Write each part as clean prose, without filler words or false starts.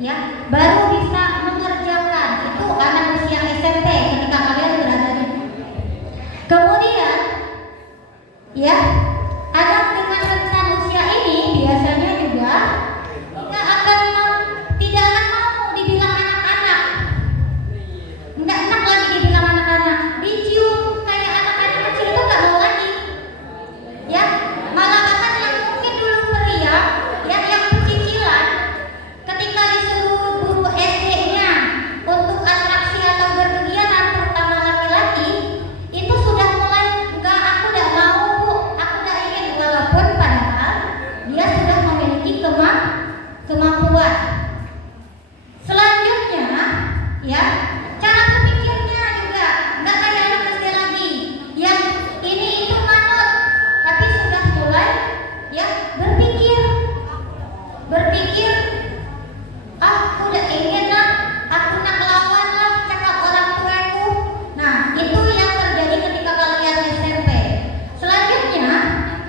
ya baru bisa mengerjakan. Itu anak usia SMP ketika kalian berada di. Kemudian ya anak dengan rentan usia ini biasanya juga tidak akan mau dibilang anak-anak, nggak enak lagi dibilang anak-anak, dicium kayak anak-anak kecil itu nggak mau lagi, ya malah bahkan yang mungkin dulu periak, ya yang pecicilan, ketika disuruh guru SD-nya untuk atraksi atau berkegiatan terutama laki-laki, itu sudah mulai enggak, aku udah mau bu, aku udah ingin, walaupun padahal dia sudah memiliki kemampuan. Selanjutnya ya cara berpikirnya juga nggak kayak anak SD lagi yang ini itu manut, tapi sudah mulai ya berpikir aku udah ingin lah, aku nak lawan lah cakap orang tuaku. Nah itu yang terjadi ketika kalian SMP. Selanjutnya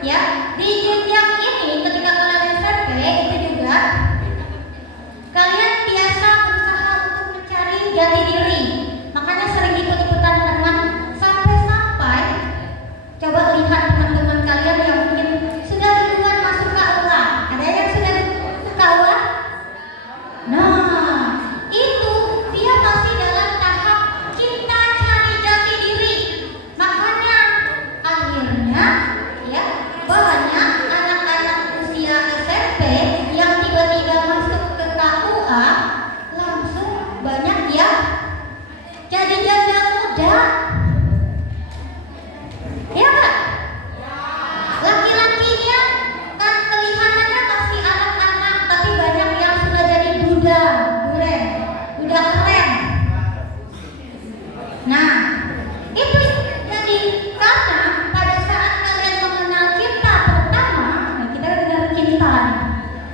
ya di jenjang ini ketika kalian SMP itu juga kalian biasa berusaha untuk mencari jati diri, makanya sering ikut-ikutan teman sampai coba lihat teman-teman kalian yang mungkin sudah duluan masuk KUA. Ada yang sudah ke KUA? Nah itu dia masih dalam tahap cinta cari jati diri, makanya akhirnya ya banyak anak-anak usia SMP yang tiba-tiba masuk ke KUA langsung banyak ya jadi janda muda, ya kan? Laki-lakinya kan kelihatannya masih anak-anak, tapi banyak yang sudah jadi duda keren. Nah itu jadi karena pada saat kalian mengenal cinta pertama, nah kita dengar cinta nih.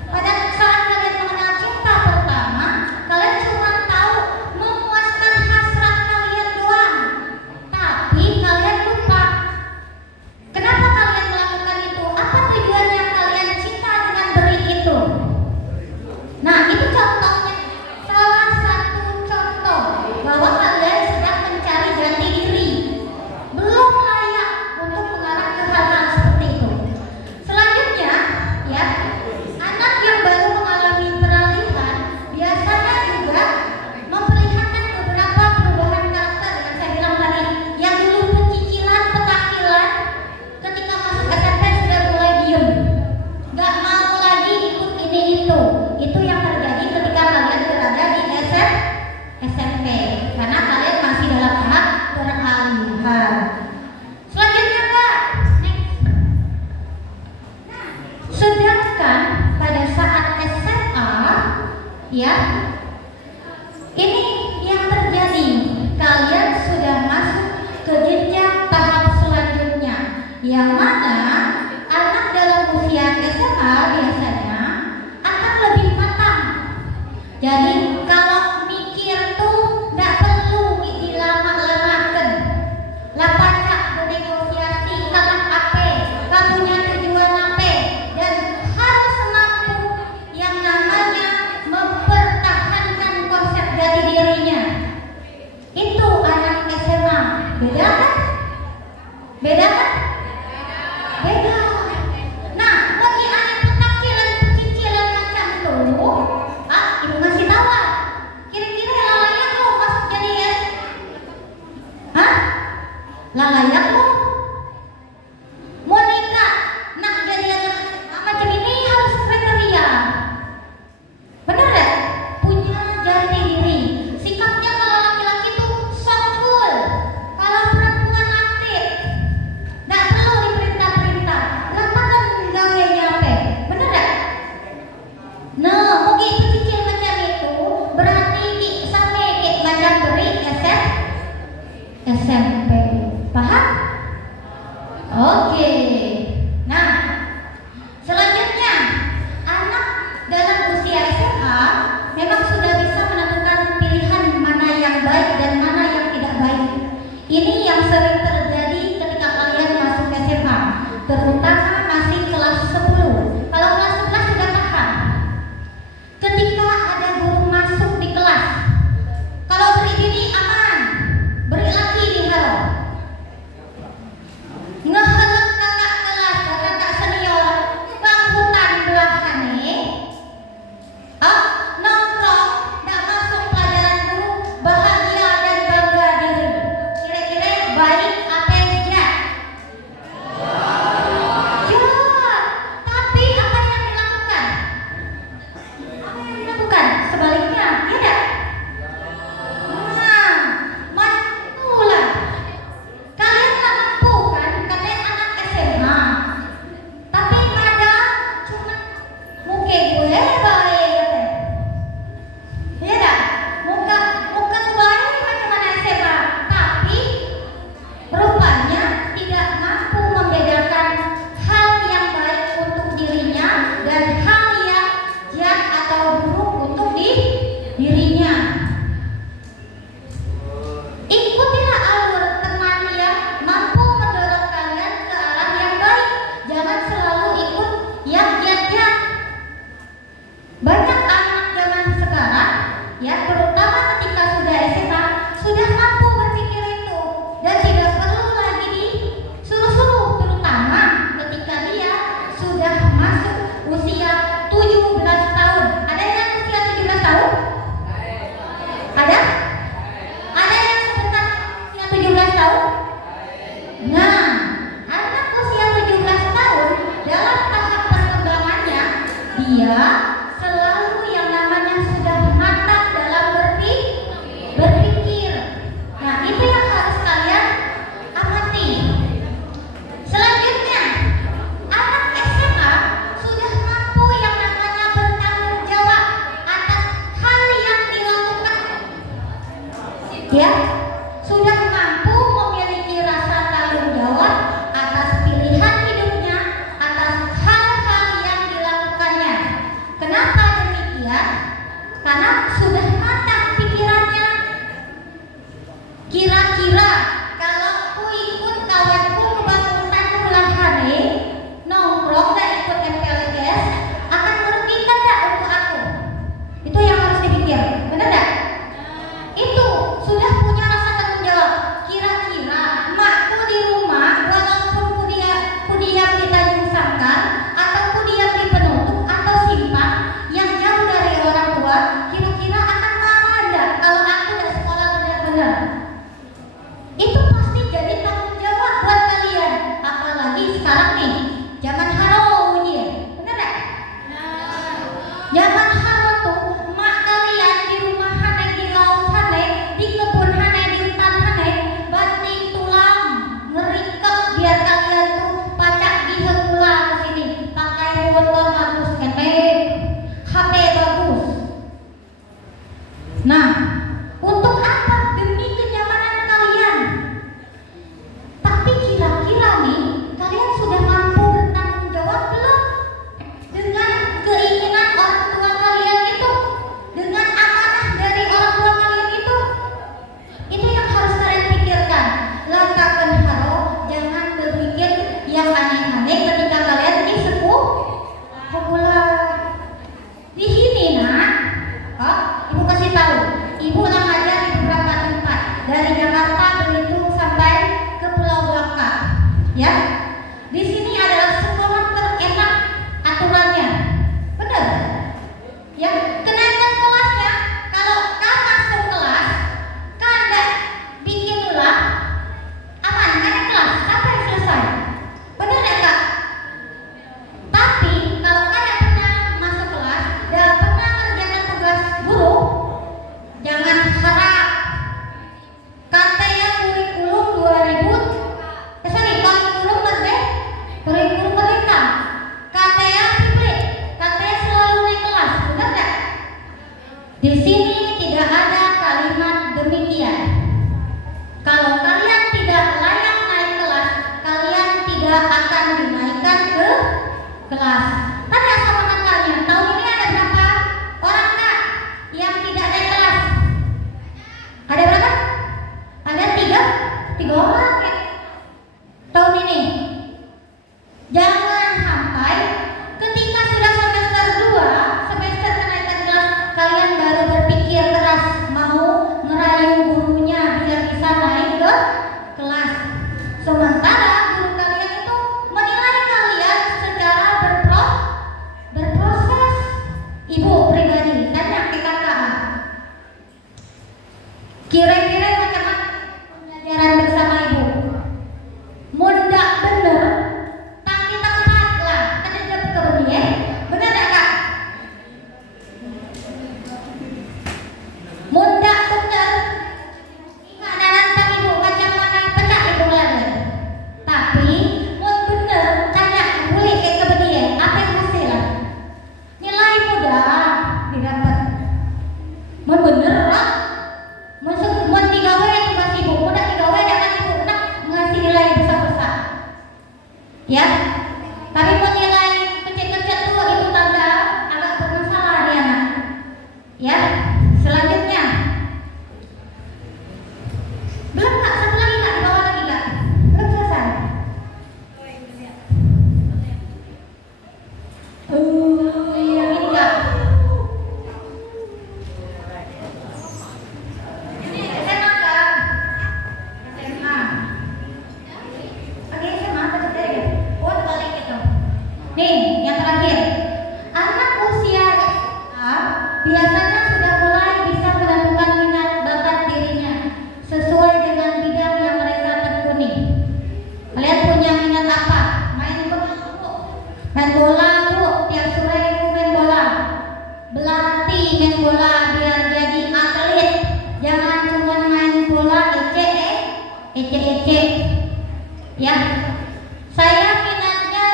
Pada saat kalian mengenal cinta pertama, kalian cuma tahu memuaskan hasrat kalian doang, tapi kalian lupa kenapa kalian melakukan itu, apa tujuannya kalian cinta dengan beri itu. Nah itu contohnya, salah satu contoh bahwa kalian sedang mencari jati diri, belum layak untuk mengarah ke hal-hal seperti itu. Selanjutnya ya anak yang baru mengalami peralihan biasanya juga memperlihatkan beberapa perubahan karakter yang saya bilang tadi, yang dulu pecicilan, petakilan, ketika masuk SMP sudah mulai diem, nggak mau lagi ikut ini itu yang terjadi ketika kalian berada di SMP karena kalian masih dalam tahap peralihan. Selanjutnya Kak, next. Nah, sedangkan pada saat SMA ya ini yang terjadi, kalian sudah masuk ke jenjang tahap selanjutnya, yang mana anak dalam usia SMA biasanya akan lebih matang. Jadi kalau mikir tuh nggak perlu dilama-lamakan, lah pacak bernegosiasi kalah apa, kamunya tujuan apa, dan harus mampu yang namanya mempertahankan konsep jati dirinya. Itu anak SMA. Beda kan? Beda kan? Beda. Nah, bagi anak petakilan pecicilan macam tuh, ibu kasih tahu Banyak anak zaman sekarang, ya terutama ketika sudah SMA, sudah mampu berpikir itu dan tidak perlu lagi disuruh-suruh, terutama ketika dia sudah masuk usia 17 tahun. Ada yang usia 17 tahun? Ada? Ada yang sebentar usia 17 tahun? Nah, anak usia 17 tahun dalam tahap perkembangannya, dia selalu yang namanya sudah matang dalam berpikir. Nah, itu yang harus kalian amati. Selanjutnya, anak SMA sudah mampu yang namanya bertanggung jawab atas hal yang dilakukan. Ya, sudah mampu memiliki rasa tanggung jawab atas pilihan hidupnya, atas hal-hal yang dilakukannya. Kenapa demikian? Karena sudah matang pikirannya. Kira-kira kalau aku ikut kawanku ke Bangunan sebelah hari, nongkrong dan ikut MPLS, akan merugikan tak untuk aku? Itu yang harus dipikir, benar tak? Itu sudah punya rasa tanggung jawab. Kira-kira makku di rumah, walaupun ku diam di Tanjung Sangkar atau ku diam di Penutup atau Simpang yang jauh dari orang tua, kira-kira akan marah enggak kalau aku tidak sekolah benar-benar? Itu pasti jadi tanggung jawab buat kalian. Apalagi sekarang nih, zaman haro ya, benar tak? Zaman haro tuh, mak kalian di rumah hanai, di laut hanai, di kebun hanai, di hutan hanai, banting tulang, ngerikep biar kalian tuh pacak di hekula ke sini, pakai motor bagus, HP bagus. Nah, untuk apa? Demi kenyamanan kalian. Tapi kira-kira nih, kalian sudah mampu bertanggung jawab belum dengan keinginan orang tua kalian itu, dengan amanah dari orang tua kalian itu? Itu yang harus kalian pikirkan. Lantakan haro, jangan berpikir yang aneh-aneh ketika kalian di sekolah. Di sini nak, ibu kasih tahu, ibu udah ngajar di beberapa tempat, dari Jakarta Belitung sampai ke Pulau Bangka, ya. Di sini adalah sekolah terenak aturannya, benar? Ya, kenaikan kelasnya, kalau kau masuk kelas, kau ada bikin ulang, aman, naik kelas sampai selesai, benar ya kak? Tapi kalau kalian pernah masuk kelas dan pernah kerjakan tugas guru, jangan harap katanya kurikulum 2000, kurikulum merdeka, katanya hibrid, katanya selalu naik kelas, benar tak? Di sini tidak ada kalimat demikian. Kalau kalian tidak layak naik kelas, kalian tidak akan dinaikkan ke kelas. Tanya sama kakaknya, tahun ini ada berapa orang kak yang tidak naik kelas? Ada berapa? Ada tiga orang ya tahun ini. Jangan sampai ketika sudah semester 2, semester kenaikan kelas, kalian baru berpikir keras mau ngerayu gurunya biar bisa naik ke kelas. Sementara guru kalian itu menilai kalian secara berproses. main bola biar jadi atlet. Jangan cuma main bola ece. Ya. Saya minatnya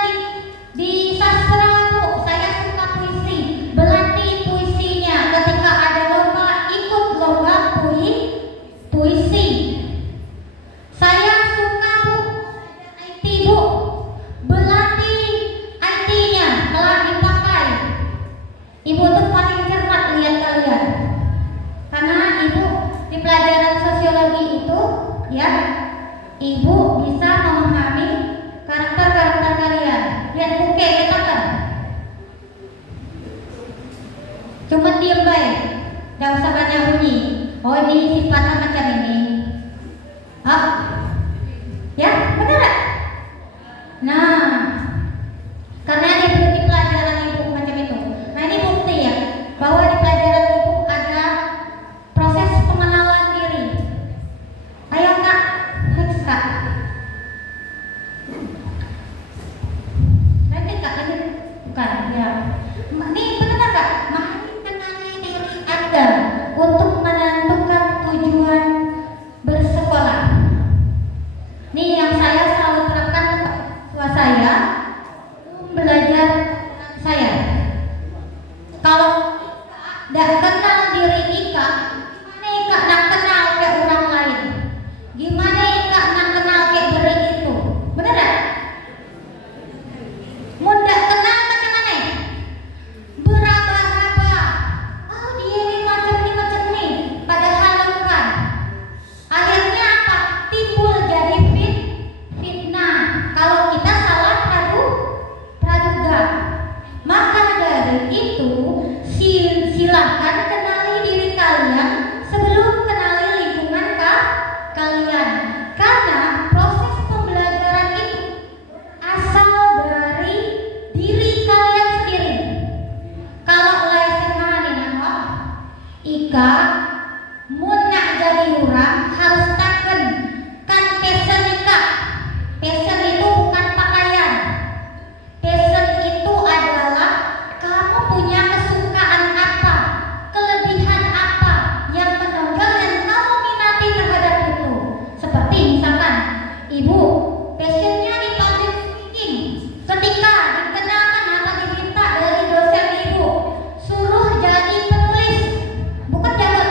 di sastra, Bu. Saya suka puisi. Berlatih puisinya. Ketika ada lomba, ikut lomba puisi. Saya suka, Bu, IT, Bu. Berlatih IT-nya telah dipakai. Ibu tuh paling cermat lihat kalian. Karena Ibu di pelajaran sosiologi itu, ya, Ibu bisa memahami karakter-karakter kalian. Lihat buke kita kan. Cuma diam baik. Gak usah banyak bunyi. Oh, ini sifatnya macam ini. Oh, ya, benar gak? Nah, karena di pelajaran Ibu macam itu. Nah, ini bukti ya bahwa di pelajaran Ibu ada proses pengenalan diri. Ayo Kak, next Kak. Lanjut Kak, lanjut. Bukan, ya. Ini benar Kak, mengenali diri Anda untuk menentukan tujuan bersekolah. Ini yang saya selalu terapkan ke siswa saya, belajar saya. Kalau tidak kenal diri Ika, gimana Ika nak kenal ke orang lain? Gimana Ika nak kenal ke diri itu? Benar tak? Mudah kenal macam mana? Beraba-raba. Oh, dia ini macam ni. Padahal bukan. Akhirnya apa? Timbul jadi fitnah. Kalau kita salah praduga. Maka dari itu silahkan kenali diri kalian sebelum kenali lingkungan kalian. Karena proses pembelajaran itu asal dari diri kalian sendiri. Kalau lain nah, Ika mun nak jadi orang harus taken kan passion Ika. Passion itu bukan pakaian. Passion itu adalah kamu punya kesukaan apa, kelebihan apa yang menonjol dan kamu minati terhadap itu. Seperti misalkan Ibu passionnya di public speaking. Ketika dikenalkan atau diminta dari dosen Ibu suruh jadi penulis, bukan jago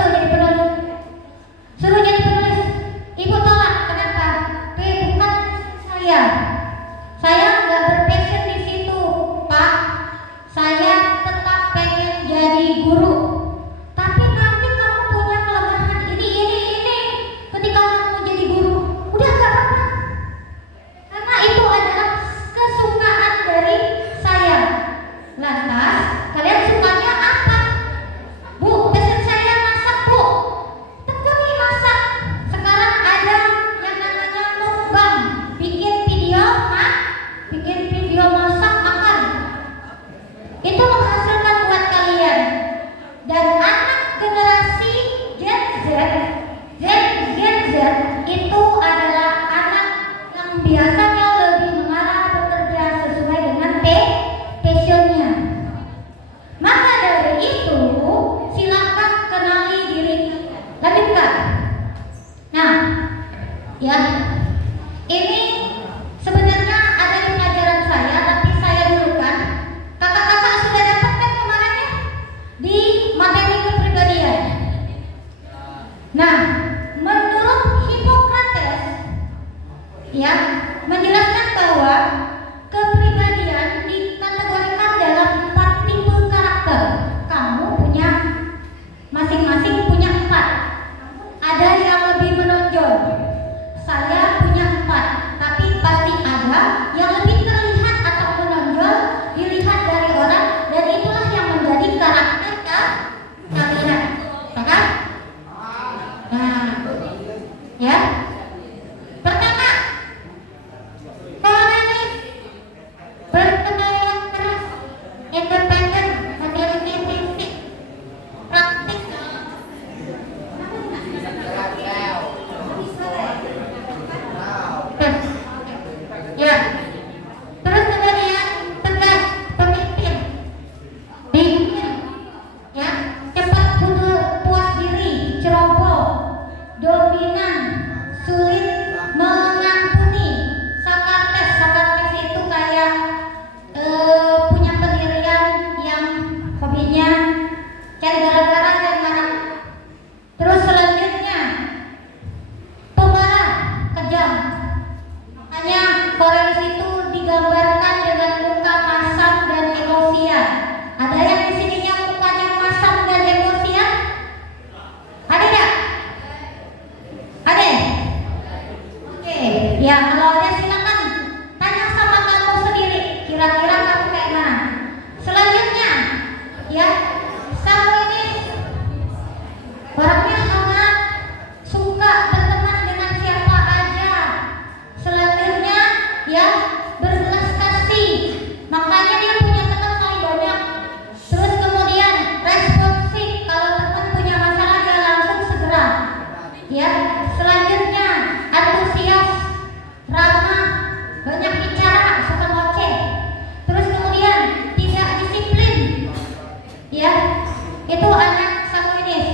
itu anak sanguinis.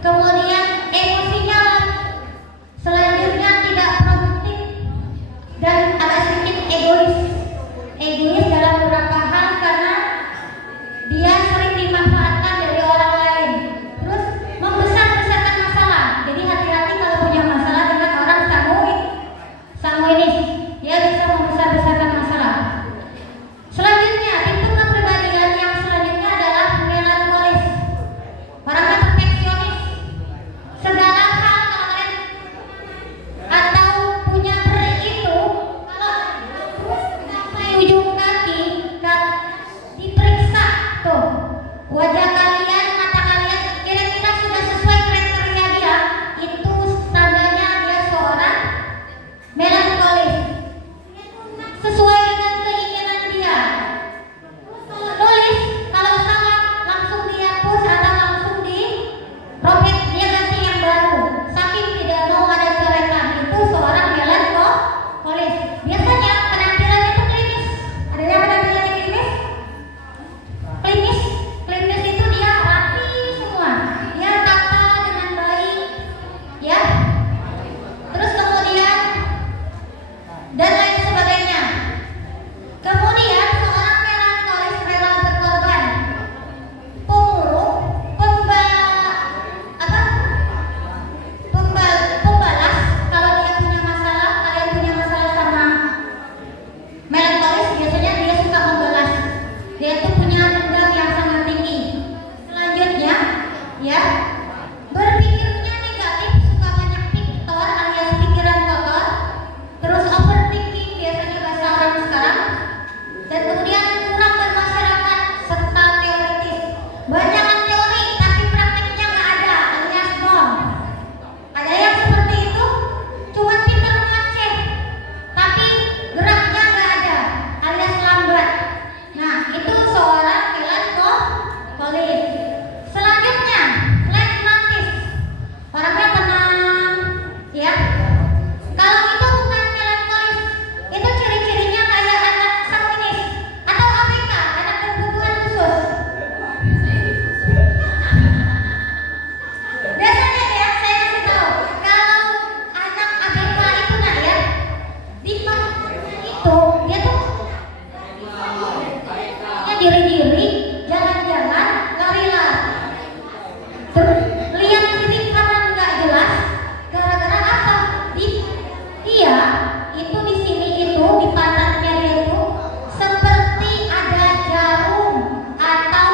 Kemudian emosinya selanjutnya tidak produktif dan agak sedikit egois. Egois dalam beberapa hal karena dia sering dimanfaatkan dari orang lain. Terus membesar-besarkan masalah. Jadi hati-hati kalau punya masalah dengan orang sanguinis. Dia bisa membesar-besarkan masalah. Selanjutnya, tipe kepribadian yang selanjutnya adalah melankolis. Orangnya perfeksionis. Segala hal kalian atau punya trik itu kalau sampai ujung kaki diperiksa tuh wajah kalian, mata kalian kira-kira sudah sesuai kriteria dia, itu tandanya dia seorang melankolis. Sesuai dengan keinginan dia. Tulis, kalau salah langsung dihapus atau langsung dirobek, dia ganti yang baru. Saking tidak mau ada coretan, itu seorang melankolis. Biasanya penampilannya itu klinis. Ada yang penampilannya klinis? Klinis itu dia rapi semua. Dia tata dengan baik, ya. Terus kemudian dan lain sebagainya. Kemudian seorang melankolis rela berkorban, pemurung, pembalas. Kalau dia punya masalah, kalian punya masalah sama melankolis, biasanya dia suka membalas. Dia tuh punya dendam yang sangat tinggi. Selanjutnya, ya, berpikirnya negatif, suka banyak piktor alias pikiran kotor. Terus overthinking, biasanya bahasa orang sekarang. Dan kemudian kurang bermasyarakat serta teoritis. Banyakan teori tapi prakteknya nggak ada, alias nol. Ada yang seperti itu, cuma pintar ngoceh tapi geraknya nggak ada, alias lambat. Nah, itu seorang melankolis. Selanjutnya, flegmatis. Orangnya tenang, ya. Kalau itu bukan melankolis, itu ciri-cirinya kayak anak sanguinis atau ABK, anak berkebutuhan khusus. Biasanya ya, saya kasih tahu, kalau anak ABK itu nak ya, di itu dia tuh diri-diri, jalan-jalan, lari-lari. Terus lihat kiri kanan nggak jelas, gara-gara apa? Dia itu di sini itu di pantatnya dia itu seperti ada jarum atau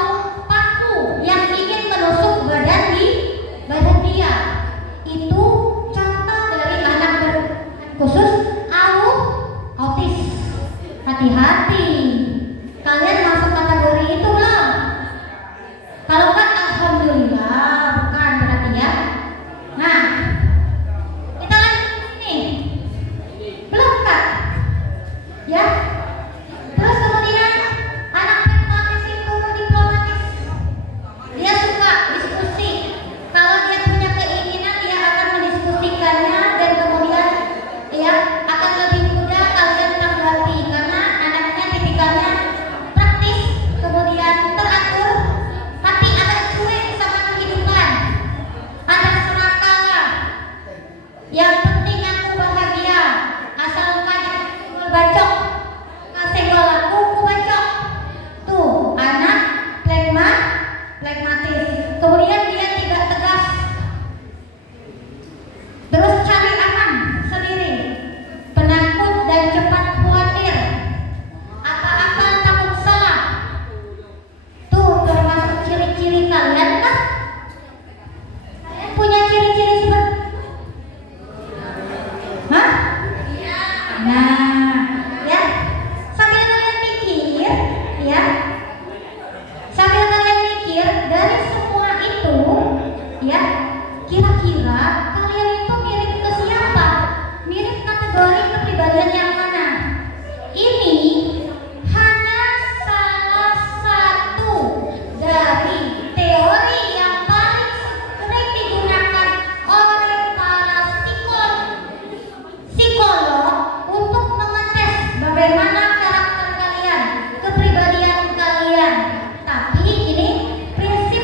paku yang ingin menusuk badan dia. Itu contoh dari anak khusus autis. Hati-hati, kalian masuk kategori itu belum? Kalau kan alhamdulillah bukan berarti ya. Nah, kita lanjut nih. Belum Kak? Ya. Terus kemudian anak diplomatis itu diplomatis. Dia suka diskusi. Kalau dia punya keinginan, dia akan mendiskusikannya dan kemudian ya akan lebih mudah kalian tanggapi karena anaknya tipikalnya praktis, kemudian teratur, tapi agak cuek sama kehidupan. Ada serakah lah. Yang penting aku bahagia, asalkan aku bacok, kasegol aku bacok. Tuh anak flegmatis. Kemudian dia tidak tegas. Terus cari aman sendiri, penakut dan cepat khawatir. Apa-apa takut salah. Tuh termasuk ciri-ciri kalian kan? Kalian punya ciri-ciri seperti Hah? Nah, ya. Sambil kalian mikir, ya. Sambil kalian mikir dari semua itu, ya. Kira-kira kalian itu mirip ke siapa? Mirip kategori kepribadian yang mana? Ini hanya salah satu dari teori yang paling sering digunakan oleh para psikolog untuk mengetes bagaimana karakter kalian, kepribadian kalian. Tapi ini prinsip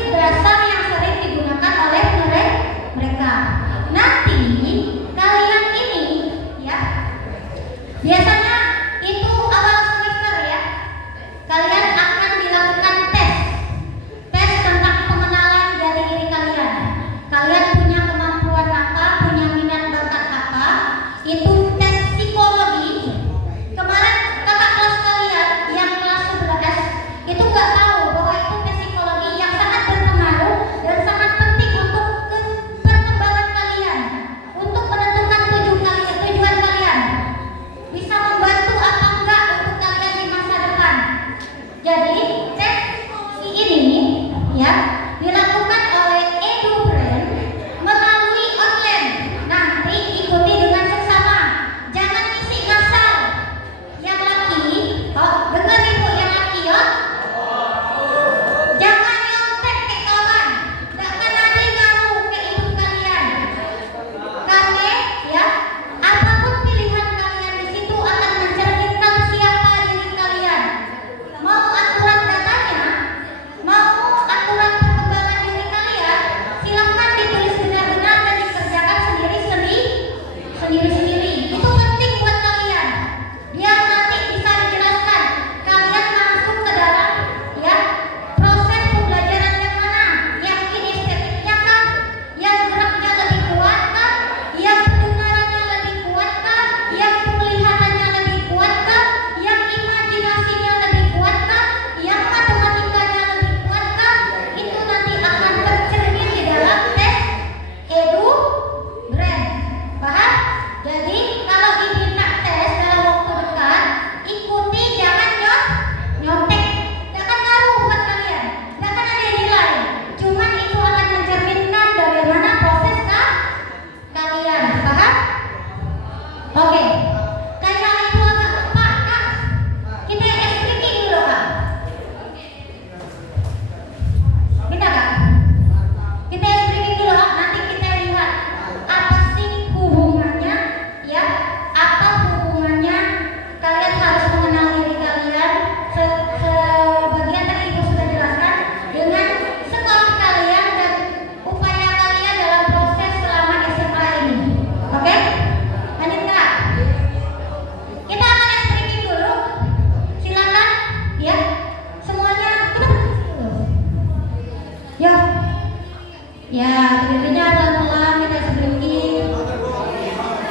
Ya, tidurnya pelan-pelan kita sedikit.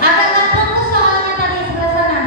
Agak fokus soalnya tadi sebelah sana.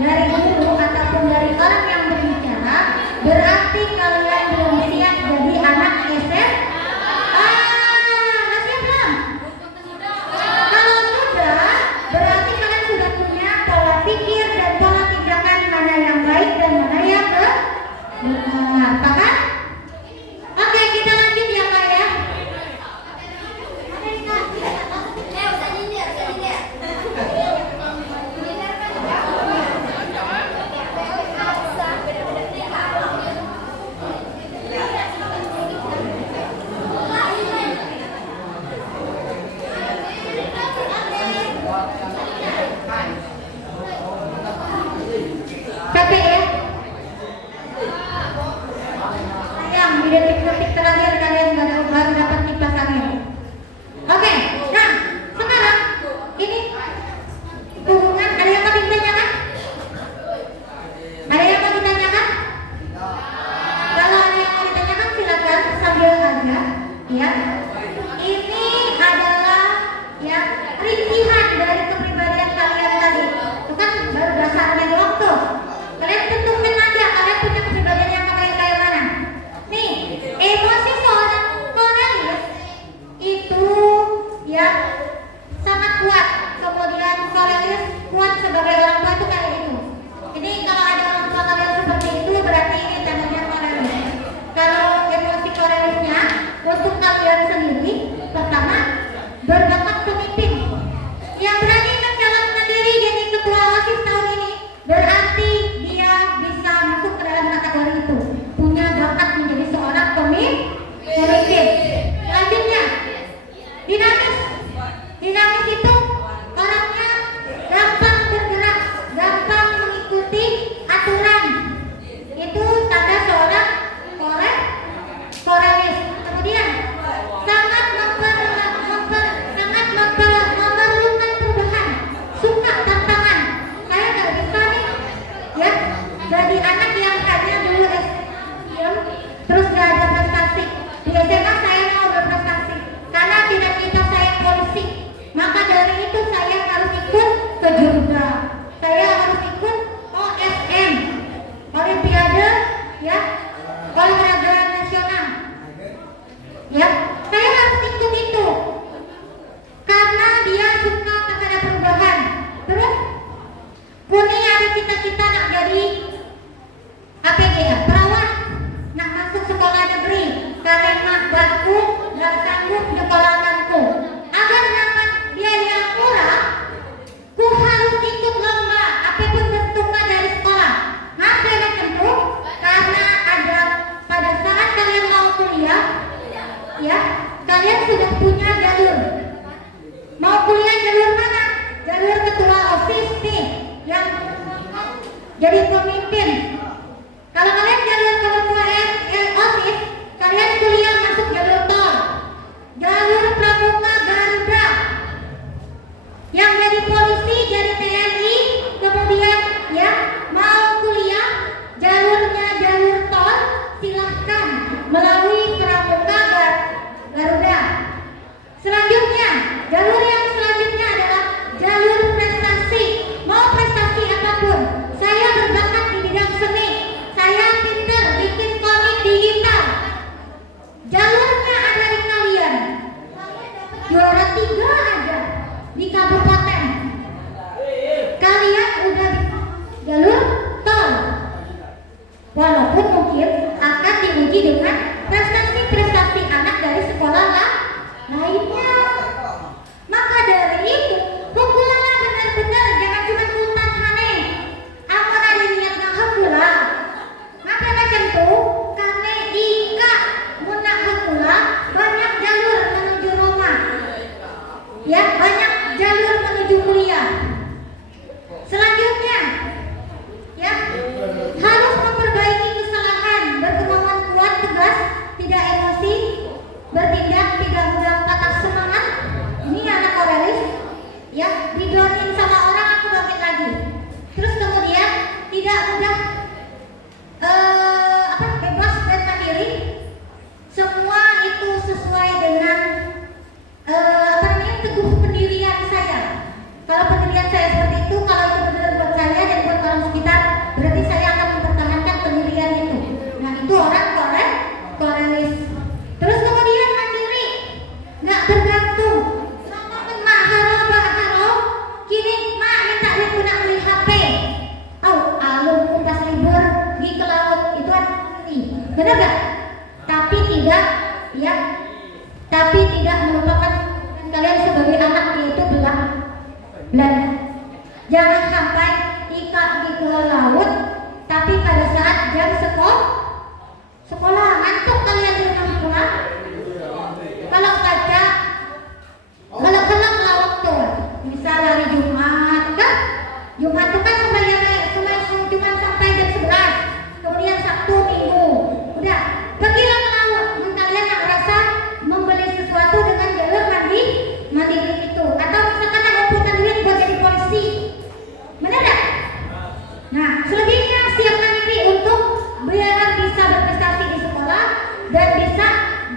dari guru ataupun dari orang yang berbicara, berarti kalian belum siap jadi anak SMA. Masih belum? Kalau sudah, berarti kalian sudah punya pola pikir dan pola tindakan mana yang baik dan mana yang benar, paham? Oke, kita lanjut ya Kak ya. Capek ya? Sayang, di detik-detik terakhir kalian baru dapat kipas angin. Oke, nah sekarang ini hubungan, ada yang mau ditanyakan? Ada yang mau ditanyakan? Kalau ada yang mau ditanyakan silakan sambil aja ya. Ini adalah ya rincian dari kepribadian kalian tadi. Itu kan baru dasarnya doang tuh. Kalian tentukan aja kalian punya kepribadian yang kayak mana. Nih, emosi seorang Cornelius itu ya sangat kuat. Kemudian Cornelius kuat sebagai orang tua itu kayak itu. Jadi kalau ada orang tua kalian seperti itu berarti ini tandanya Cornelius. Kalau emosi Corneliusnya untuk kalian sendiri, pertama berbakat pemimpin yang berani mencalonkan diri jadi ketua OSIS tahun ini, berarti dia bisa masuk ke dalam kategori itu, punya bakat menjadi seorang pemimpin. Selanjutnya dinamis. Dinamis itu orangnya gampang bergerak, gampang mengikuti aturan. Itu tanda seorang Cornelius. Kemudian sangat memerlukan perubahan, suka tantangan. Saya nggak bisa nih ya jadi anak yang hanya dulu diam terus nggak ada prestasi. Di SMA saya mau berprestasi karena cita-cita saya polisi, maka dari itu saya harus ikut ke Jogja, saya harus ikut OSN, Olimpiade ya olahraga nasional ya, saya harus ikut itu karena dia suka terhadap perubahan. Terus Kuni ada cita-cita nak jadi APG ya, perawat, nak masuk sekolah negeri karena mak baku nggak sanggup nyekolahkanku. Agar dapat biaya murah, ku harus ikut lomba apapun bentuknya dari sekolah. Maka macamku karena ada pada saat kalian mau kuliah ya, kalian sudah punya jalur. Mau kuliah jalur mana? Jalur ketua OSIS nih yang jadi pemimpin. Kalau kalian jalur ketua OSIS, kalian kuliah masuk jalur tol, jalur pramuka Garuda. Yang jadi polisi, jadi TNI, kemudian ya mau kuliah jalurnya jalur tol, silahkan melalui pramuka Garuda. Selanjutnya, jalur yang selanjutnya adalah jalur prestasi. Mau prestasi apapun, saya berbakat di bidang seni, saya pintar bikin komik digital. Jalurnya ada di kalian. Juara 3 ada di kabupaten. benar nggak? Tapi tidak, ya, tapi tidak melupakan kalian sebagai anak, yaitu belajar. Jangan sampai ikat di ke laut, tapi pada saat jam sekolah ngantuk kalian di rumah pulang. Kalau baca, kalau kelak lawak tuh, misal hari Jumat, kan? Jumat itu kan cuma sampai jam 11, kemudian Sabtu, Minggu, udah pergilah ke laut. Kalian yang merasa membeli sesuatu dengan jalur mandiri itu, atau misalkan ada punya duit buat jadi polisi, benar gak? Nah, selebihnya siapkan diri untuk biar bisa berprestasi di sekolah dan bisa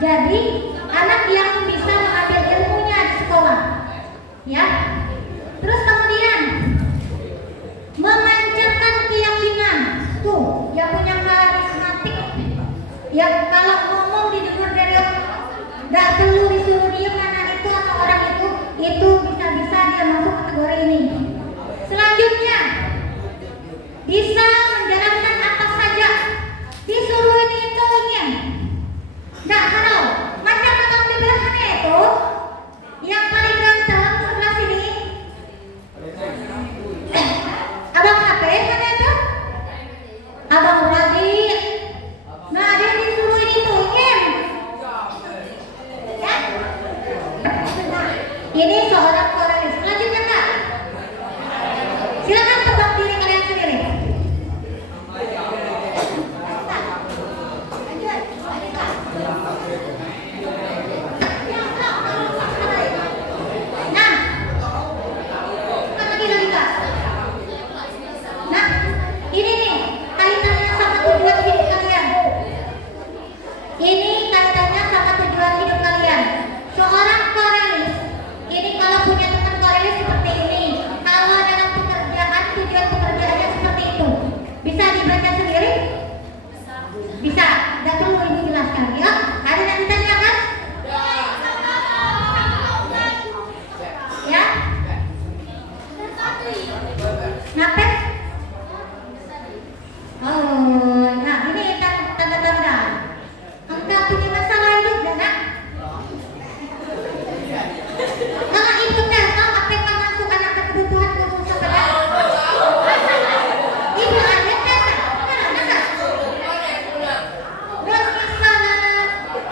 jadi anak yang bisa mengambil ilmunya di sekolah, ya. Terus kemudian memancarkan keyakinan, tuh yang punya karismatik, yang kalau ngomong didengar dari orang, nggak perlu disuruh diam mana itu atau orang itu bisa dia masuk kategori ini. Selanjutnya bisa menjalankan apa saja, disuruh ini itu ini, nggak tahu macam abang di belakangnya itu yang paling ganteng sebelah sini, abang HP mana itu, abang Radi. Nah dia disuruh ini tuh ya. Ini seorang korenis. Selanjutnya kak, silakan tebak diri kalian sendiri. Nah, ini nih kaitannya sama tujuan hidup kalian. Ini kaitannya sama tujuan hidup kalian. Seorang korenis ini kalau punya teman korenis seperti ini, kalau dalam pekerjaan tujuan pekerjaannya seperti itu, bisa dibaca sendiri? Bisa, tidak perlu ibu jelaskan ya. Ada yang ditanya kan? Ya? Ngapain? Oh, nah ini tanda-tanda engkau punya masalah hidup dan nak. Kalau ibu tahu apa yang masuk anak kebutuhan khusus sebenarnya, ibu ada kata, terus misalnya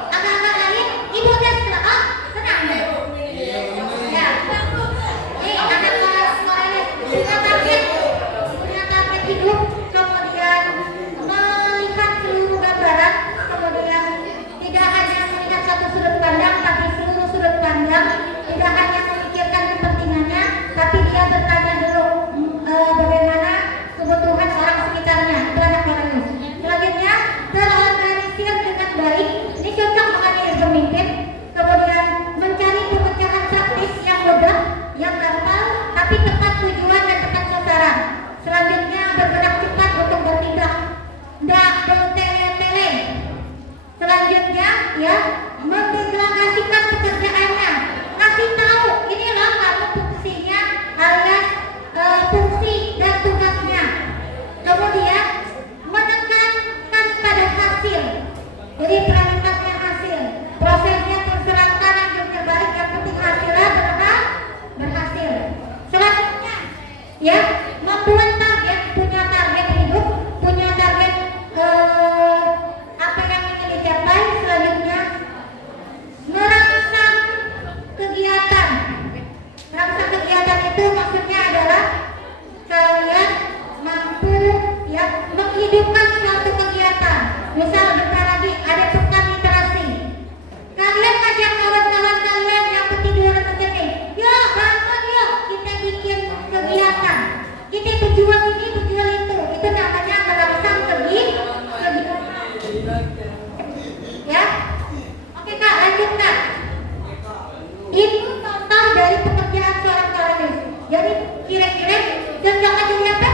agak-agak lain, ibu dah setelah, tenang deh. Ya, ini anak korenis punya target hidup, kemudian melihat seluruh gambaran, kemudian tidak hanya melihat satu sudut pandang, tapi seluruh sudut pandang. Tidak hanya memikirkan kepentingannya, tapi dia bertanya dulu bagaimana kebutuhan orang sekitarnya. Itu anak korenis. Selanjutnya terorganisir dengan baik. Ini cocok menjadi pemimpin. Kemudian mencari pemecahan praktis yang mudah, yang gampang, tapi tepat tujuan dan tepat sasaran. Selanjutnya bergerak cepat untuk bertindak. Tidak bertele-tele. Selanjutnya ya mendeklarasikan pekerjaannya. Kasih tahu inilah kamu fungsinya alias fungsi dan tugasnya. Kemudian menekankan pada hasil. Jadi prioritasnya hasil. Prosesnya terserah kanan dan terbalik, yang penting hasilnya berhasil. Selanjutnya ya membuat target, punya target hidup, punya target apa yang ingin dicapai. Selanjutnya merangsang kegiatan. Merangsang kegiatan itu maksudnya adalah kalian mampu ya menghidupkan suatu kegiatan. Misal bentar lagi ada pekan literasi, kalian ajak kawan-kawan kalian yang ketiduran begini, yuk bangun yuk kita bikin kegiatan, kita berjuang ini berjuang itu namanya merangsang kegiatan. Ya, oke kak, lanjut kak. Itu contoh dari pekerjaan seorang korenis. Jadi kira-kira cocok aja apa?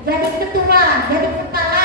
Jadi ketua, jadi kepala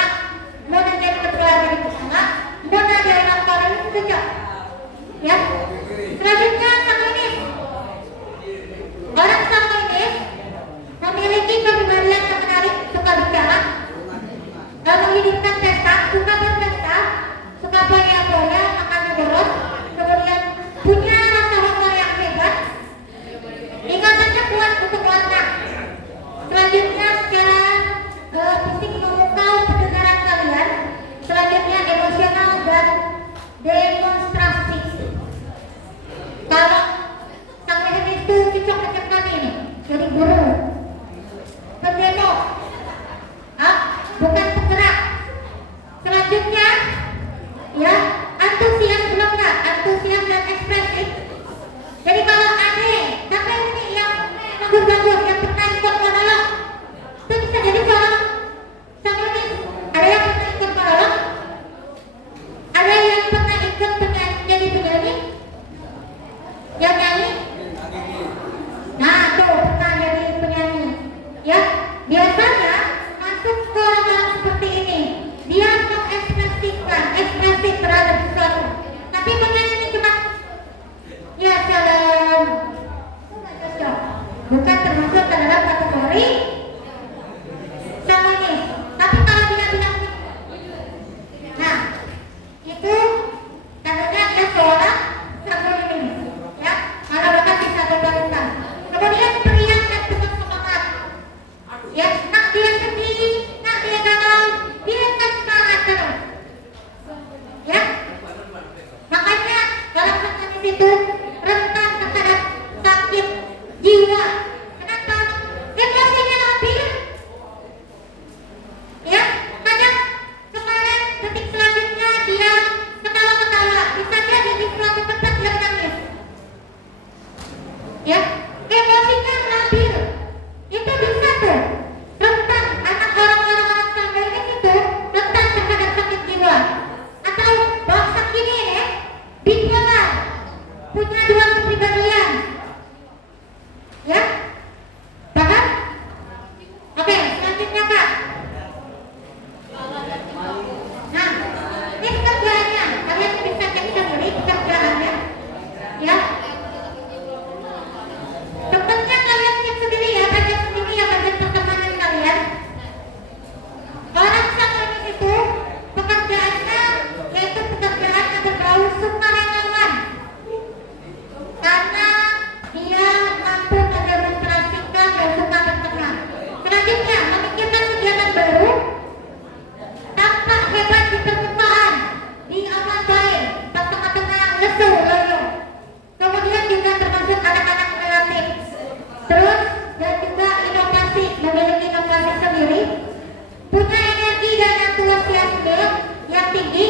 tinggi,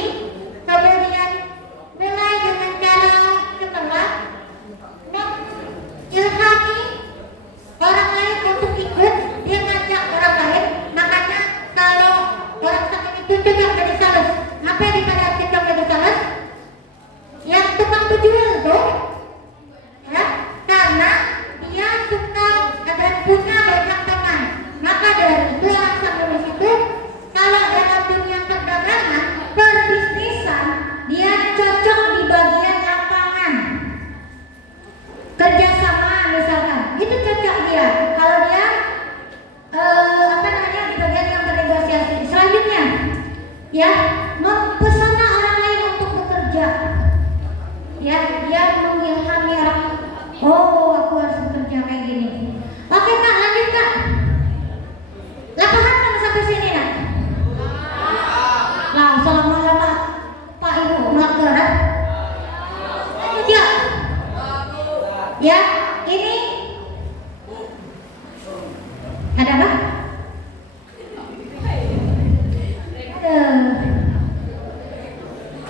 kemudian mulai dengan cara setelah mengilhami orang lain untuk ikut, dia ngajak orang lain. Makanya kalau orang sakit itu cocok jadi sales. Apa yang dikatakan cocok jadi sales? Yang tukang penjual tuh, ya, karena dia suka dan punya banyak teman. Maka dari itu orang sales itu kalau dalam dunia perdagangan, perbisnisan, dia cocok di bagian lapangan, kerjasama misalkan, itu cocok dia. Kalau dia di bagian yang bernegosiasi. Selanjutnya, ya, mempesona orang lain untuk bekerja. Ya, dia mengilhami orang. Oh, aku harus bekerja kayak gini. Oke Kak, lanjut Kak. Lapangan kan sampai sini nak. Nah, selama Pak Ibu melanggar. Ya, ya, ini ada apa?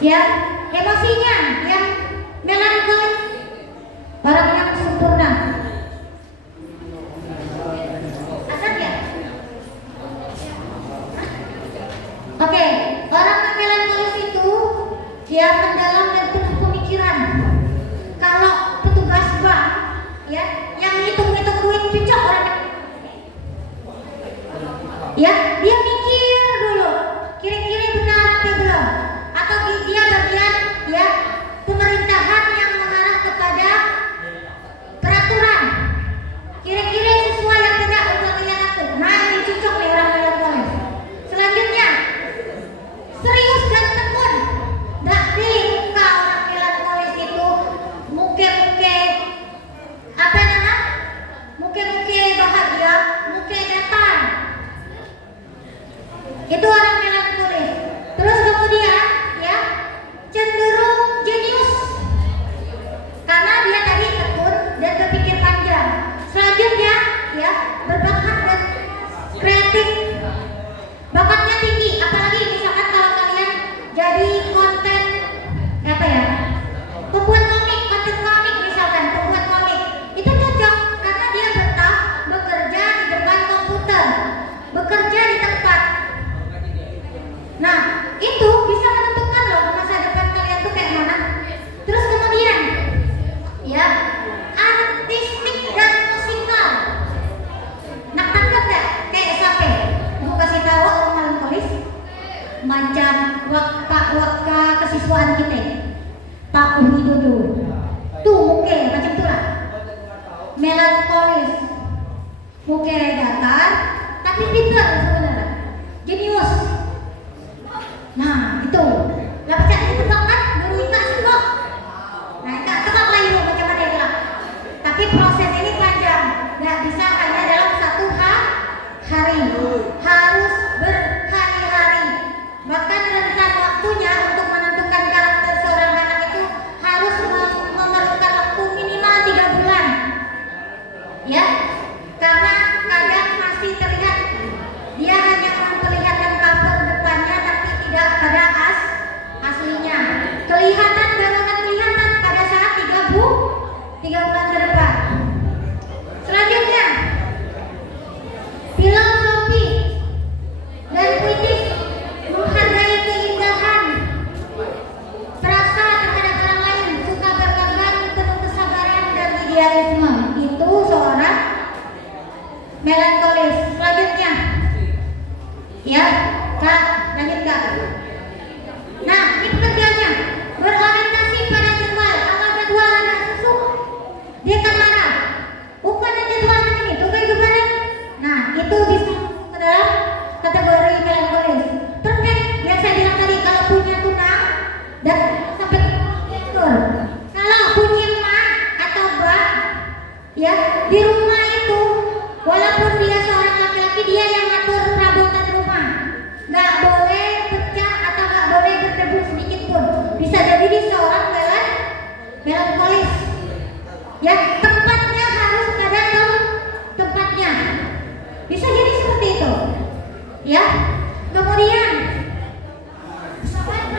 Ya, emosinya yang melankolis, barang yang sempurna. Asal ya? Oke, orang yang melankolis itu dia mendalam dan penuh pemikiran. Kalau petugas bank, ya, yang hitung-hitung duit cocok orang, ya, dia mikir dulu, kira-kira benar atau belum, atau dia bagian, ya, pemerintahan yang mengarah kepada peraturan, kira-kira sesuai yang tidak untuk yang aku. Nah, ini cocok nih orang melankolis. Selanjutnya, serius dan tekun. Nggak bisa orang melankolis itu muke-muke apa namanya? Muke-muke bahagia, muke datar. Itu orang melankolis. Terus kemudian, ya, cenderung jenius karena dia tadi tekun dan berpikir panjang. Selanjutnya, ya, berbakat dan kreatif. Bakatnya tinggi, apalagi misalkan kalau kalian jadi konten apa ya, pembuat komik, konten komik misalkan, pembuat komik itu cocok karena dia betah bekerja di depan komputer, bekerja di tempat. Nah, itu bisa menentukan loh masa depan kalian tuh kayak mana. Terus kemudian, ya, artistik dan musikal. Nak tangkap gak? Kayak siapa? Gue kasih tahu orang melankolis macam wakka kesiswaan kita, Pak Widodo. Tuh oke, macam itu lah. Melankolis, muka datar, tapi pintar sebenarnya, jenius. Nah, itu. Lah pecah itu kan dulu enggak sih kok. Nah, enggak tebak lah ibu macam mana dia. Tapi proses ini panjang. Enggak bisa hanya dalam satu hari. Harus berhari-hari. Bahkan rentang waktunya untuk menentukan karakter seorang anak itu harus memerlukan waktu minimal 3 bulan. Ya. Karena kadang masih terlihat dia hanya memperlihatkan cover depannya tapi tidak pada aslinya. Kelihatan baru akan kelihatan pada saat 3 bulan ke depan. Selanjutnya, filosofi dan puitis, menghargai keindahan, perasa terhadap orang lain, suka berkorban, penuh kesabaran dan idealisme. Itu seorang melankolis. Selanjutnya, ya, Kak, lanjut Kak. Nah, ini pekerjaannya berorientasi pada jadwal. Kalau jadwal anak susu, dia akan marah. Bukan jadwal ini, tuh kayak gimana? Nah, itu bisa ke dalam kategori melankolis. Perfect, yang saya bilang tadi, kalau punya tunang dan sampai ke kalau punya emak atau bak, ya, di rumah itu, walaupun dia seorang laki-laki, dia yang ngatur perabotan rumah. Nggak boleh pecah atau nggak boleh berdebu sedikit pun. Bisa jadi dia seorang melankolis. Ya, tempatnya harus ada tempatnya. Bisa jadi seperti itu. Ya. Kemudian, sahabat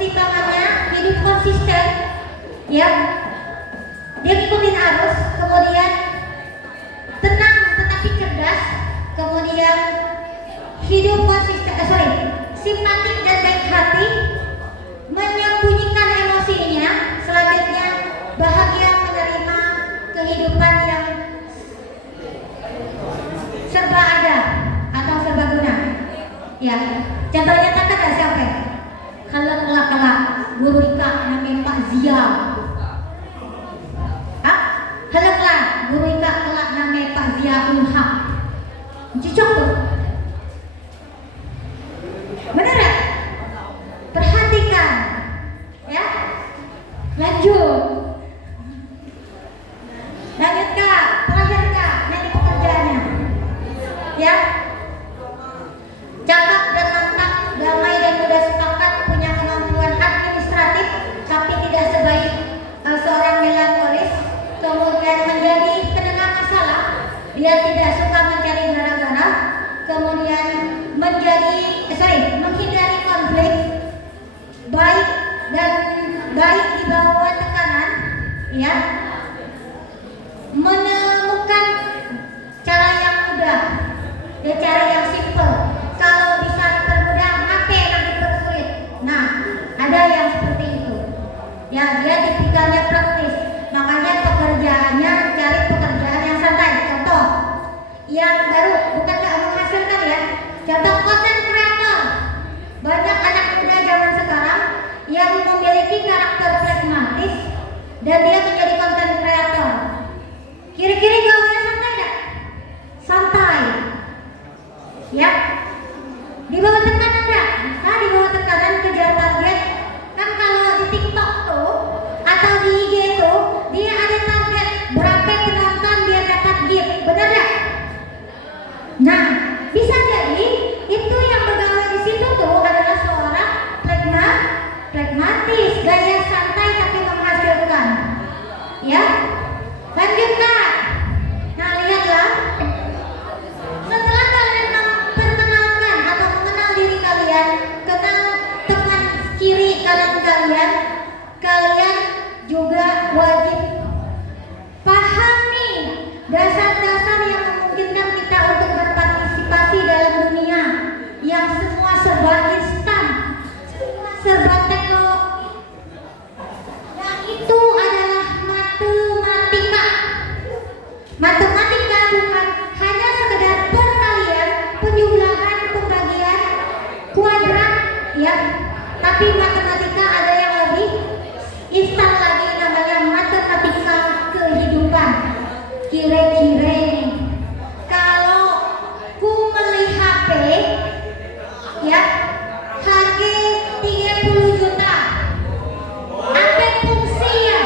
keseimbangannya, hidup konsisten, ya. Dia ikutin arus, kemudian tenang tetapi cerdas, kemudian hidup konsisten, simpatik dan baik hati, menyembunyikan emosinya, selanjutnya bahagia menerima kehidupan yang serba ada atau serba guna. Ya, contohnya tak ada siapa? Kalau kelak guru Ika namanya Pak Zia. Halo kelak guru Ika kelak namanya Pak Zia Ulhaq. Cocok tuh. Bener ya? Perhatikan, ya. Lanjut Kak, pelajar Kak, nanti pekerjaannya, ya. Cakap dan mantap, damai dan mudah sepakat, punya kemampuan administratif, tapi tidak sebaik seorang melankolis. Kemudian menjadi penengah masalah, dia tidak suka mencari gara-gara. Kemudian menghindari konflik, baik di bawah tekanan, ya. Menemukan cara yang mudah dan cara yang simple. Kalau bisa dipermudah, maka yang dipersulit. Nah, ada yang seperti itu. Ya, dia tipikalnya praktis. Makanya pekerjaannya cari pekerjaan yang santai. Contoh, yang baru bukan gak menghasilkan ya. Contoh content creator. Banyak anak muda zaman sekarang yang memiliki karakter pragmatis dan dia menjadi content creator. Kira-kira gaulnya santai gak? Santai, ya. Di bawah tekanan gak? Nah, di bawah tekanan kejar target. Kan kalau di TikTok tuh atau di IG tuh dia ada target berapa penonton biar dapat gift, benar gak? Nah, bisa jadi itu yang bergaul di situ tuh adalah seorang pragmatis, gaya santai tapi menghasilkan, ya. Lanjut Kak. Nah, lihatlah. Setelah kalian memperkenalkan atau mengenal diri kalian, kenal teman kiri kanan kalian, kalian juga wajib pahami dasar-dasar yang memungkinkan kita untuk berpartisipasi dalam dunia yang semua serba instan, semua serba teknologi. Yang itu adalah matematika. Matematika bukan hanya sekedar perkalian, penjumlahan, pembagian, kuadrat, ya. Tapi matematika ada yang lebih instan lagi, namanya matematika kehidupan. Kira-kira kalau ku beli HP, ya, harga 30 juta. Apa fungsinya?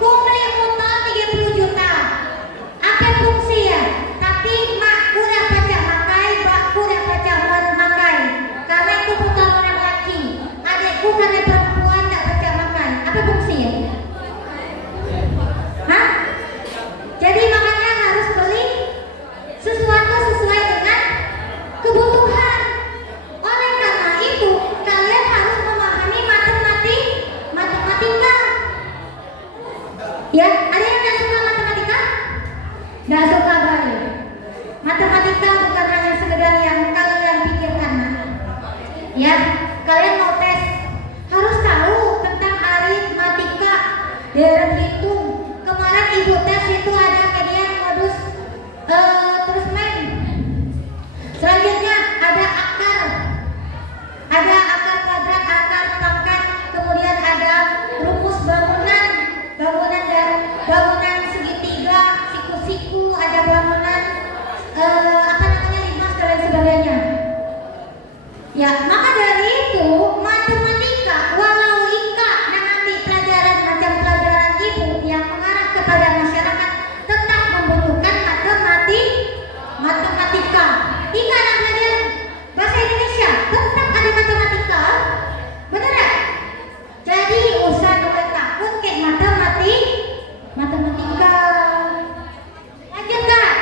Ku beli motor 30 juta. Apa fungsinya? Tapi makku dah pacak makai, bakku dah pacak makai. Karena aku bukan orang laki. Adikku karena perempuan tak pacak makai. Apa fungsinya? Hah? Jadi makanya harus beli sesuatu sesuai dengan kebutuhan. Oleh karena itu, kalian harus memahami matematika. Ya, ada yang tidak suka matematika? Tidak suka balik. Matematika bukan hanya sekedar yang kalian pikirkan. Ya, kalian mau tes harus tahu tentang aritmatika, deret hitung. Kemarin ibu tes itu ada kajian modus terus main. Selanjutnya ada akar kuadrat, akar pangkat, kemudian ada rumus bangunan dan bangunan segitiga, siku-siku, ada bangunan limas dan lain sebagainya. Ya, maka dari itu matematika, walau Ika nanti pelajaran macam pelajaran ibu yang mengarah kepada masyarakat, tetap membutuhkan matematika. Ika anak belajar bahasa Indonesia, tetap ada matematika, benar ya? Jadi usah boleh takut ke matematika. Lanjut Kak.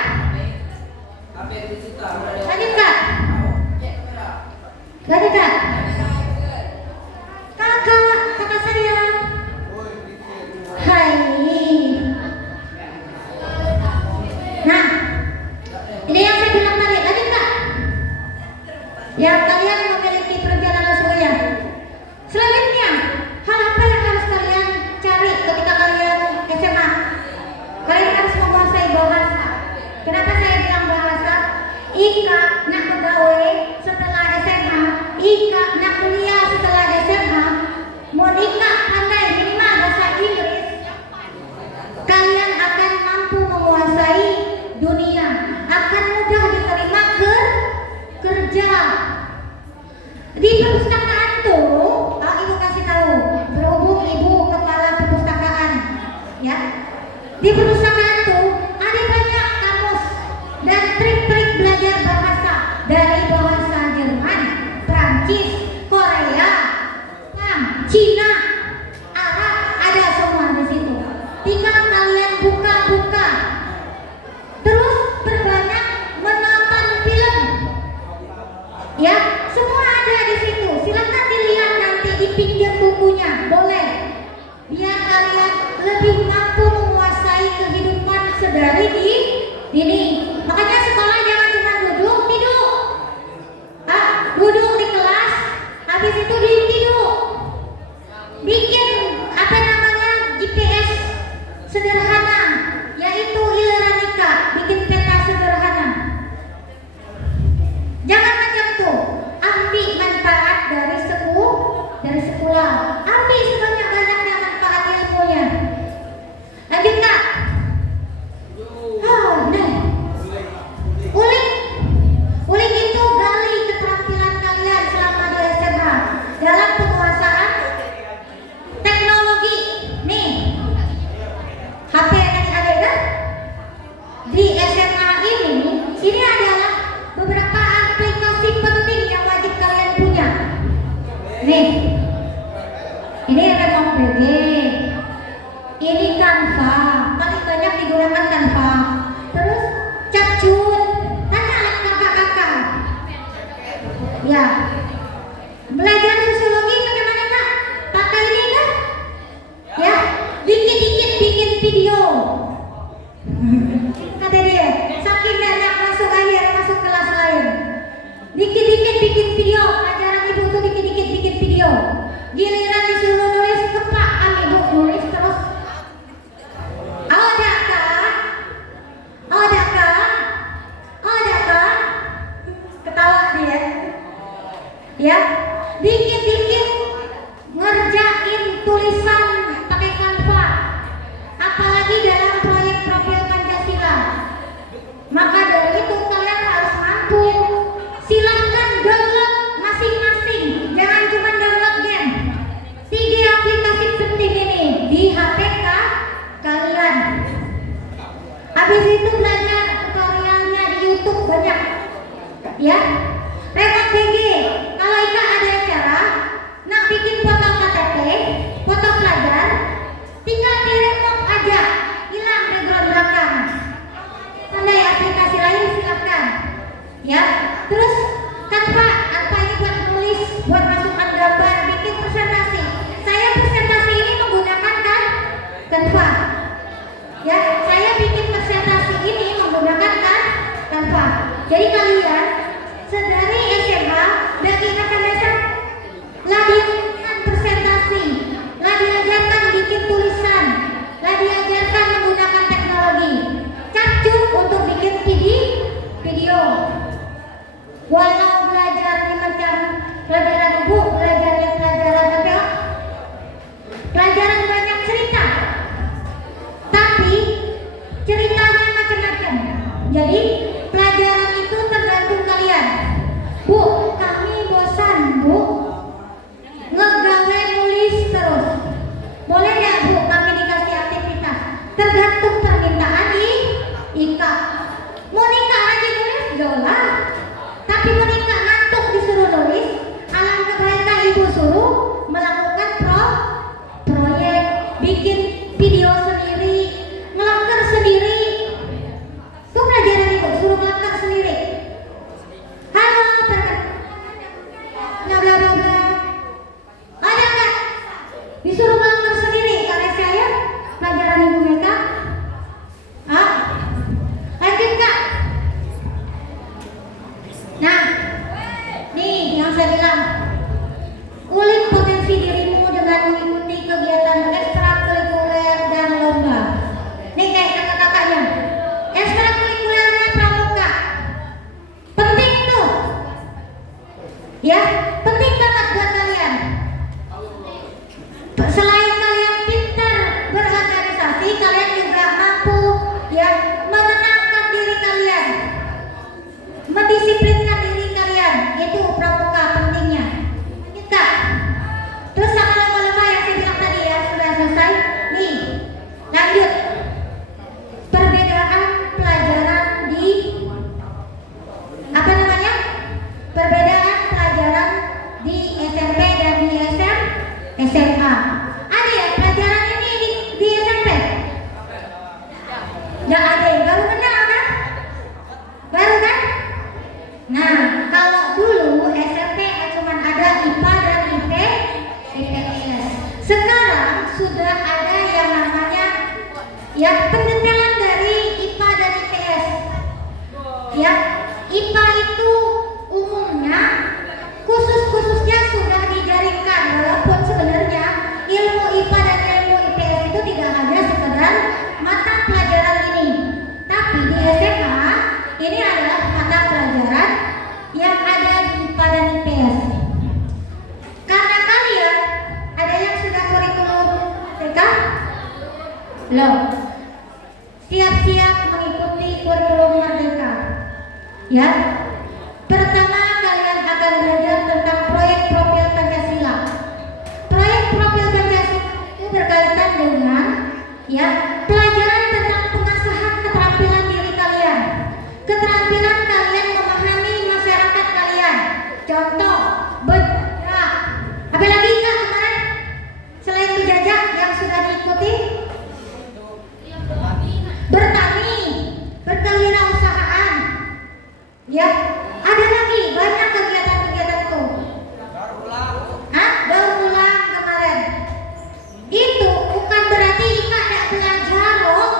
Lanjut Kak. memiliki perjalanan semuanya. Selanjutnya, hal apa yang harus kalian cari ketika kalian SMA? Kalian harus menguasai bahasa. Kenapa saya bilang bahasa? Ika nak pegawai setelah SMA, Ika nak kuliah setelah SMA, mau nikah pandai minimal bahasa Inggris, kalian akan mampu menguasai dunia, akan mudah diterima kerja. Di perpustakaan tuh, ibu kasih tahu, berhubung ibu kepala perpustakaan, ya. Di perpustakaan tuh ada banyak kamus dan trik-trik belajar bahasa dari bahasa Jerman, Prancis, Korea, Jepang, Cina, Arab, ada semua di situ. Tinggal kalian buka-buka. Terus berbanyak menonton film. Ya, semua ada di situ. Silakan dilihat nanti di pinggir bukunya, boleh. Biar kalian lebih mampu menguasai kehidupan sedari dini. Makanya sekolah jangan cuma duduk tidur. Duduk di kelas, habis itu tidur. Bikin apa namanya GPS sederhana, yaitu Ilaranika, bikin peta sederhana. Jangan macam tuh, ambil manfaat dari sekolah, ambil sebanyak-banyaknya manfaat ilmunya. Lanjut Kak. Ulik itu gali keterampilan kalian selama di SMA dalam penguasaan teknologi. Nih, HP yang ada kan? Di SMA ini adalah beberapa aplikasi penting yang wajib kalian punya. Nih, ini remote BG, ini Canva, paling banyak digunakan Canva. Terus Capcut, tanya anak kakak-kakak. Ya, belajar sosiologi bagaimana Kak? Pakai ini kan? Ya, dikit-dikit bikin video. Kata dia, saking banyak masuk kelas lain. Dikit-dikit bikin video, ajaran ibu tuh dikit-dikit bikin video. Giliran disuruh nulis kepak, ibu nulis terus. Ada kak, ketawa dia. Ya, dikit-dikit ngerjain tulisan pakai Canva, apalagi dalam proyek profil Pancasila. Maka dari itu kalian harus mampu. Silahkan download masing-masing, jangan cuma download game. 3 aplikasi penting ini di HP kalian. Habis itu belajar tutorialnya di YouTube banyak. Ya, remote BG. Kalau Ika ada acara, nak bikin foto KTP, foto pelajar, tinggal di remote aja, hilang background belakang. Pandai aplikasi lain silahkan. Ya, terus Canva, apa ini buat nulis, buat masukkan gambar, bikin presentasi. Saya presentasi ini menggunakan Canva. Ya, saya bikin presentasi ini menggunakan Canva. Jadi kalian sedari SMA dan kita semester lah diajarkan presentasi, lah diajarkan bikin tulisan, lah diajarkan menggunakan teknologi. Capcut untuk bikin video. Walau belajar di macam pelajaran ibu bilang, ulik potensi dirimu dengan mengikuti kegiatan ekstrakurikuler dan lomba. Nih kayak kakak-kakaknya, ekstrakurikulernya pramuka, penting tuh, ya, penting banget buat kalian. Selain kalian pintar berorganisasi, kalian juga mampu ya menenangkan diri kalian, mendisiplinkan diri kalian. Itu pramuka pentingnya. Kita terus sama lomba-lomba yang saya bilang tadi ya sudah selesai. Nih lanjut, perbedaan pelajaran di apa namanya? Perbedaan pelajaran di SMP dan di SMA. Ada ya pelajaran ini di SMP? Nggak ada ya? Baru kenal kan? Baru kan? Nah, kalau dulu SMP cuma ada IPA dan IPS. Sekarang sudah ada yang namanya ya pendetailan dari IPA dan IPS. Ya, IPA itu umumnya khususnya sudah dijaringkan, walaupun sebenarnya ilmu IPA dan ilmu IPS itu tidak hanya sekedar mata pelajaran ini, tapi di SMA ini adalah mata pelajaran yang ada di IPA dan IPS. Karena kalian ada yang sudah kurikulum TK, loh, siap-siap mengikuti kurikulum Merdeka. Ya, pertama kalian akan belajar tentang proyek profil Pancasila. Proyek profil Pancasila itu berkaitan dengan ya pelajaran tentang pengasahan keterampilan diri kalian, keterampilan kalian memahami masyarakat kalian. Contoh bergerak. Apa lagi kak kemarin selain berjajak yang sudah diikuti? Bertani, berkewirausahaan. Ya, ada lagi banyak kegiatan-kegiatan itu. Daur ulang kemarin. Itu bukan berarti Ika tidak belajar loh.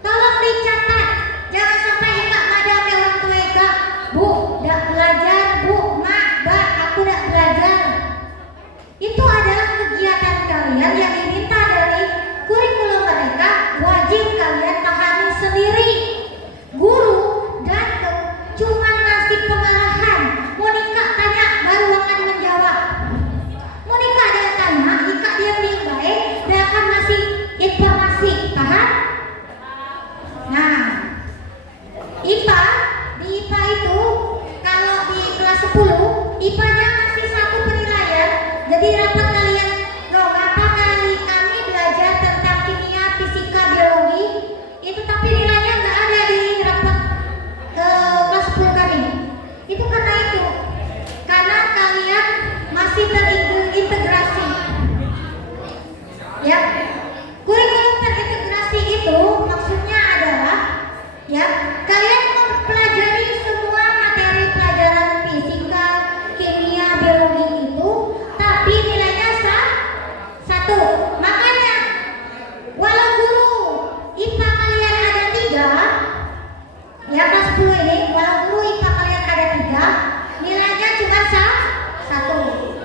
Tolong dicatat, jangan sampai Ika madam orang tua Ika, Bu, tidak belajar, Bu, Mak, Mbak, aku tidak belajar. Itu adalah kegiatan kalian yang diminta dari kurikulum mereka, wajib kalian pahami sendiri. Guru datang cuma ngasih pengarahan. Monika tanya baru akan menjawab. Monika dia tanya, Ika diam-diam baik, dia akan ngasih informasi, paham? Nah, IPA, di IPA itu kalau di kelas 10, IPA-nya masih satu penilaian. Jadi rapat kalian, loh apa kali kami belajar tentang kimia, fisika, biologi, itu tapi nilainya nggak ada di rapat kelas 10 kami. Itu karena kalian masih terintegrasi. Ya, kurikulum terintegrasi itu maksudnya adalah ya kalian mempelajari semua materi pelajaran fisika, kimia, biologi itu, tapi nilainya satu. Makanya walau guru IPA kalian ada 3, ya kelas 10 ini, walau guru IPA kalian ada 3, nilainya cuma 1.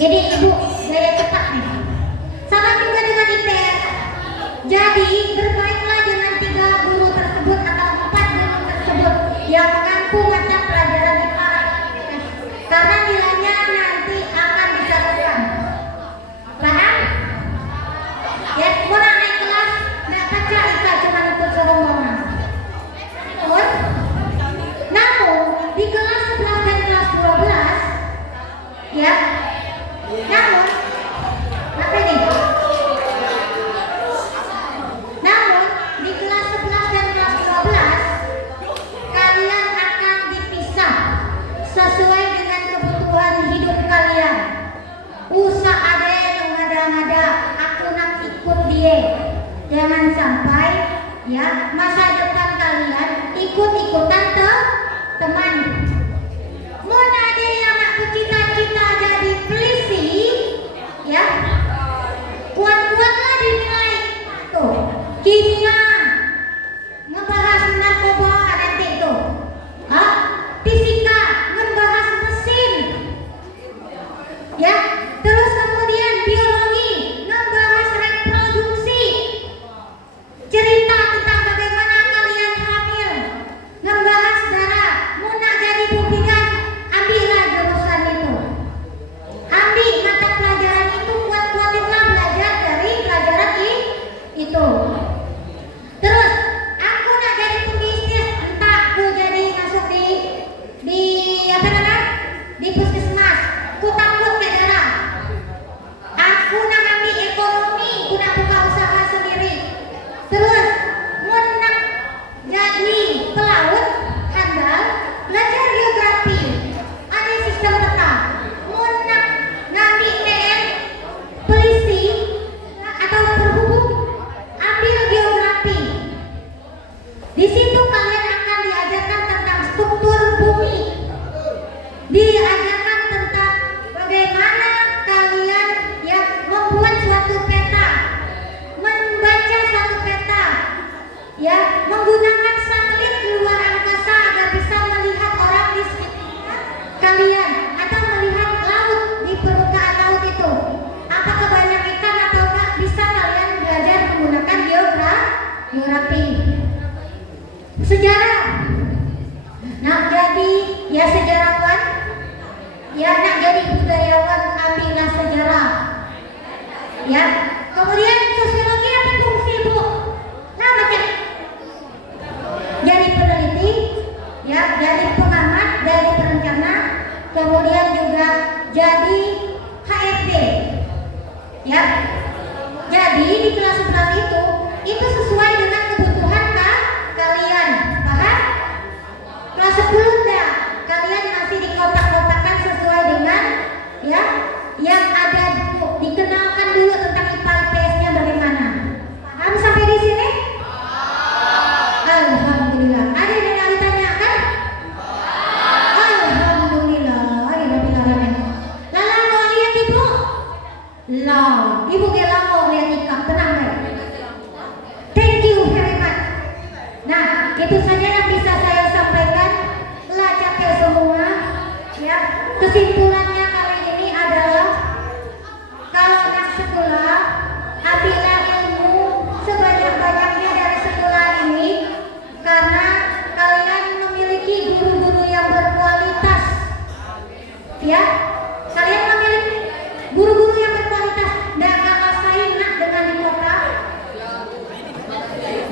Jadi ibu gaya cepat nih. Sama juga dengan IPS. Jadi berbaiklah dengan 3 guru tersebut atau 4 guru tersebut yang mengaku macam pelajaran IPA, karena nilainya nanti akan disalurkan. Paham? Ya, mau naik kelas nggak baca IPA cuma untuk serombongan. ya. Namun, apa ini? Namun di kelas 11 dan kelas 12 kalian akan dipisah sesuai dengan kebutuhan hidup kalian. Usah ada yang ngada-ngada aku nak ikut dia. Jangan sampai ya masa depan kalian ikut-ikutan teman. Mau ada yang nak bercita-cita jadi polisi, ya kuat-kuatlah dinilai tuh kimia, ngebahas narkoba nanti tuh, fisika ngebahas mesin, ya terus kemudian biologi ngebahas reproduksi, cerita tentang bagaimana kalian hamil, ngebahas darah. Mau nak jadi bidan, ambillah jurusan itu, ambil mata pelajaran itu, kuat-kuatinlah belajar dari pelajaran itu. Terus aku nak jadi pebisnis, entah aku jadi masuk di apa namanya, di puskesmas, aku takut ke darah. Aku nak ambil ekonomi, aku nak buka usaha sendiri. Terus mau nak jadi pelaut handal, belajar geografi, ada sistem peta. Mau nak ngambil TN, polisi atau berhubung, ambil geografi. Di situ kalian akan diajarkan tentang struktur bumi, diajarkan tentang bagaimana kalian yang membuat suatu peta, membaca suatu peta, ya menggunakan satelit luar angkasa agar bisa melihat orang di sekitar kalian atau melihat laut di permukaan laut itu. Apakah banyak ikan atau enggak, bisa kalian belajar menggunakan geografi. Sejarah, nak jadi ya sejarawan, ya nak jadi budayawan, ambillah sejarah, ya. Kemudian sosiologi apa fungsi bu? Nah macam jadi peneliti, ya jadi pengamat, jadi perencana, kemudian juga jadi HRD, ya. Jadi di kelas 11 itu sesuai dengan kebutuhan kalian, paham? Kelas 10 enggak, kalian masih dikotak-kotakan sesuai dengan ya yang ada dulu, dikenalkan dulu tentang IPA IPS-nya bagaimana. Paham sampai di sini? Alhamdulillah. Ada yang mau ditanyakan? Alhamdulillah. Lala mau lihat ibu? Lah, ibu gila mau lihat ikan, tenang deh. Thank you very much. Nah, itu saja yang bisa saya sampaikan. Lah capek semua, ya. Kesimpulannya kali ini adalah kalau nak sekolah, ambillah ilmu sebanyak-banyaknya dari sekolah ini, karena kalian memiliki guru-guru yang berkualitas, ya. Kalian memiliki guru-guru yang berkualitas, dan kalah saing nak dengan di kota,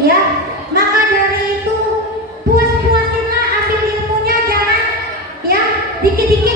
ya. Maka dari itu puas-puasinlah, ambil ilmunya, jangan ya dikit-dikit